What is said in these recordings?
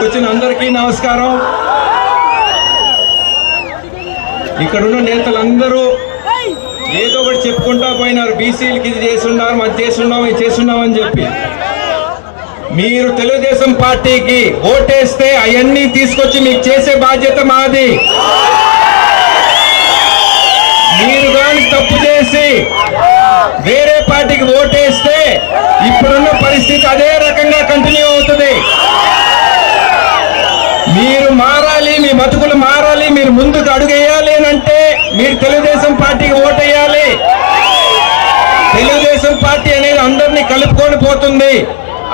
ఇక్కడికి వచ్చిన అందరికీ నమస్కారం. ఇక్కడ ఉన్న నేతలందరూ ఏదో ఒకటి చెప్పుకుంటా పోయినారు. బీసీలకి ఇది చేస్తున్నాం అది చేస్తున్నాం ఇది చేస్తున్నాం అని చెప్పి. మీరు తెలుగుదేశం పార్టీకి ఓటేస్తే అవన్నీ తీసుకొచ్చి మీకు చేసే బాధ్యత మాది. మీరు కానీ తప్పు చేసి వేరే పార్టీకి ఓటేస్తే ఇప్పుడున్న పరిస్థితి అదే రకంగా కంటిన్యూ అవుతుంది మీరు మారాలి మీ బతుకులు మారాలి మీరు ముందుకు అడుగేయాలి అని అంటే మీరు తెలుగుదేశం పార్టీకి ఓటేయాలి. తెలుగుదేశం పార్టీ అనేది అందరినీ కలుపుకొని పోతుంది.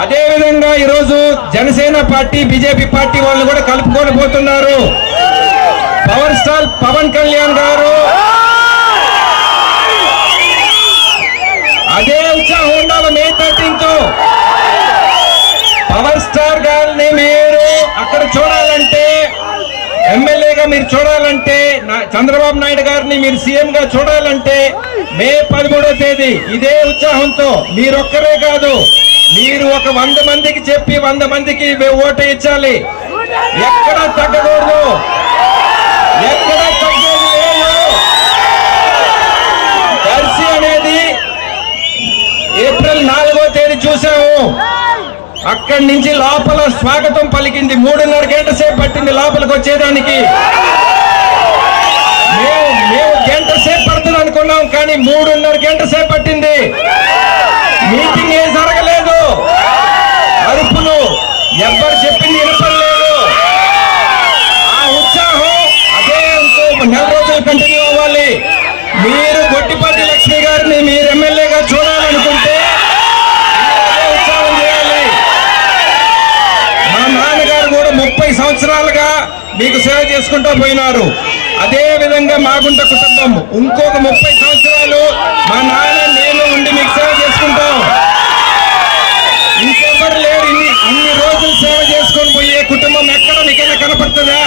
అదే విధంగా ఈరోజు జనసేన పార్టీ బీజేపీ పార్టీ వాళ్ళు కూడా కలుపుకొని పోతున్నారు. పవర్ స్టార్ పవన్ కళ్యాణ్ గారు. అదే ఉత్సాహం ఉండాలి మే థర్టీన్త్. పవర్ స్టార్ గారిని మీరు అక్కడ చూడాలంటే ఎమ్మెల్యేగా మీరు చూడాలంటే చంద్రబాబు నాయుడు గారిని మీరు సీఎం గా చూడాలంటే మే పదమూడో తేదీ ఇదే ఉత్సాహంతో మీరొక్కరే కాదు మీరు ఒక వంద మందికి చెప్పి వంద మందికి ఓటు ఇచ్చాలి. ఎక్కడ తగ్గకూడదు. అక్కడి నుంచి లోపల స్వాగతం పలికింది మూడున్నర గంట సేపు పట్టింది లోపలికి వచ్చేదానికి. మేము మేము గంట సేపు పడుతుంది అనుకున్నాం కానీ మూడున్నర గంట సేపు పట్టింది. మీటింగ్ ఏం జరగలేదు. అరుపులు ఎవ్వరు చెప్పింది వినపడలేదు. ఆ ఉత్సాహం అదే ఇంకో నెల రోజులు కంటిన్యూ అవ్వాలి. మీరు గొట్టిపాటి లక్ష్మి సంవత్సరాలుగా మీకు సేవ చేసుకుంటూ పోయినారు. అదే విధంగా మాగుంట కుటుంబం ఇంకొక ముప్పై సంవత్సరాలు మా నాన్న నేను ఉండి మీకు సేవ చేసుకుంటాం. ఇంకెవరు లేరు ఇన్ని ఇన్ని రోజులు సేవ చేసుకొని పోయే కుటుంబం ఎక్కడ మీకైనా కనపడుతుందా?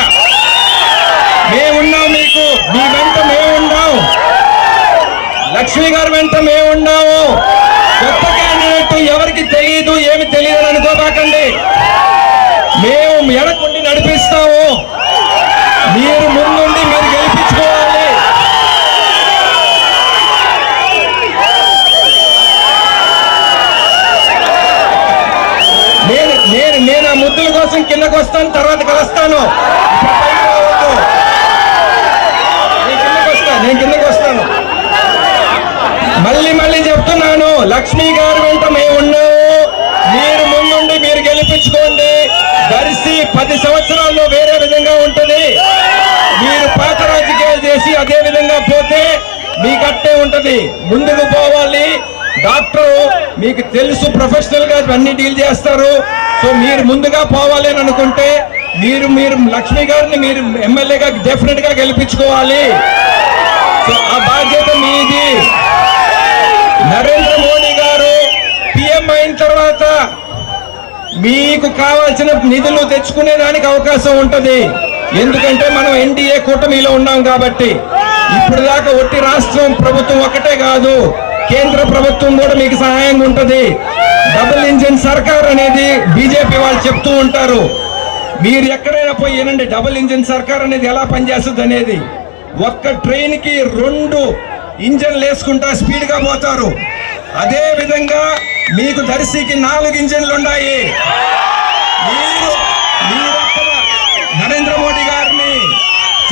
మేమున్నాం మీకు మీ వెంట మేమున్నాం. లక్ష్మి గారి వెంట మేమున్నాము. కొత్త క్యాండిడేట్ మీరు ముందుండి మీరు గెలిపించుకోవాలి. నేను నేను నేను ఆ ముద్దుల కోసం కిందకు వస్తాను తర్వాత కలుస్తాను. నేను కిందకు వస్తాను నేను కిందకు వస్తాను. మళ్ళీ మళ్ళీ చెప్తున్నాను లక్ష్మి గారు వెంట మేము ఉన్నాము మీరు ముందుండి మీరు గెలిపించుకోండి. దర్శి పది సంవత్సరాల్లో వేరే మీకట్టే ఉంటది. ముందుకు పోవాలి. డాక్టర్ మీకు తెలుసు ప్రొఫెషనల్గా అన్ని డీల్ చేస్తారు. సో మీరు ముందుగా పోవాలి అని అనుకుంటే మీరు మీరు లక్ష్మి గారిని మీరు ఎమ్మెల్యేగా డెఫినెట్గా గెలిపించుకోవాలి. సో ఆ బాధ్యత మీది. నరేంద్ర మోడీ గారు పిఎం అయిన తర్వాత మీకు కావాల్సిన నిధులు తెచ్చుకునే దానికి అవకాశం ఉంటది. ఎందుకంటే మనం ఎన్డీఏ కూటమిలో ఉన్నాం కాబట్టి. ఇప్పుడు దాకా ఒట్టి రాష్ట్రం ప్రభుత్వం ఒకటే కాదు కేంద్ర ప్రభుత్వం కూడా మీకు సహాయంగా ఉంటది. డబుల్ ఇంజిన్ సర్కార్ అనేది బీజేపీ వాళ్ళు చెప్తూ ఉంటారు. మీరు ఎక్కడైనా పోయి ఏనండి డబుల్ ఇంజిన్ సర్కార్ అనేది ఎలా పనిచేస్తుంది అనేది. ఒక్క ట్రైన్కి రెండు ఇంజన్లు వేసుకుంటా స్పీడ్గా పోతారు. అదే విధంగా మీకు దర్శికి నాలుగు ఇంజన్లు ఉన్నాయి.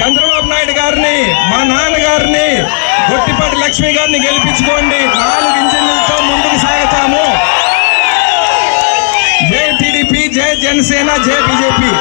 చంద్రబాబు నాయుడు గారిని మా నాన్నగారిని గొట్టిపాటి లక్ష్మి గారిని గెలిపించుకోండి. నాలుగు ఇంజన్లతో ముందుకు సాగుతాము. జై టీడీపీ జై జనసేన జై బీజేపీ.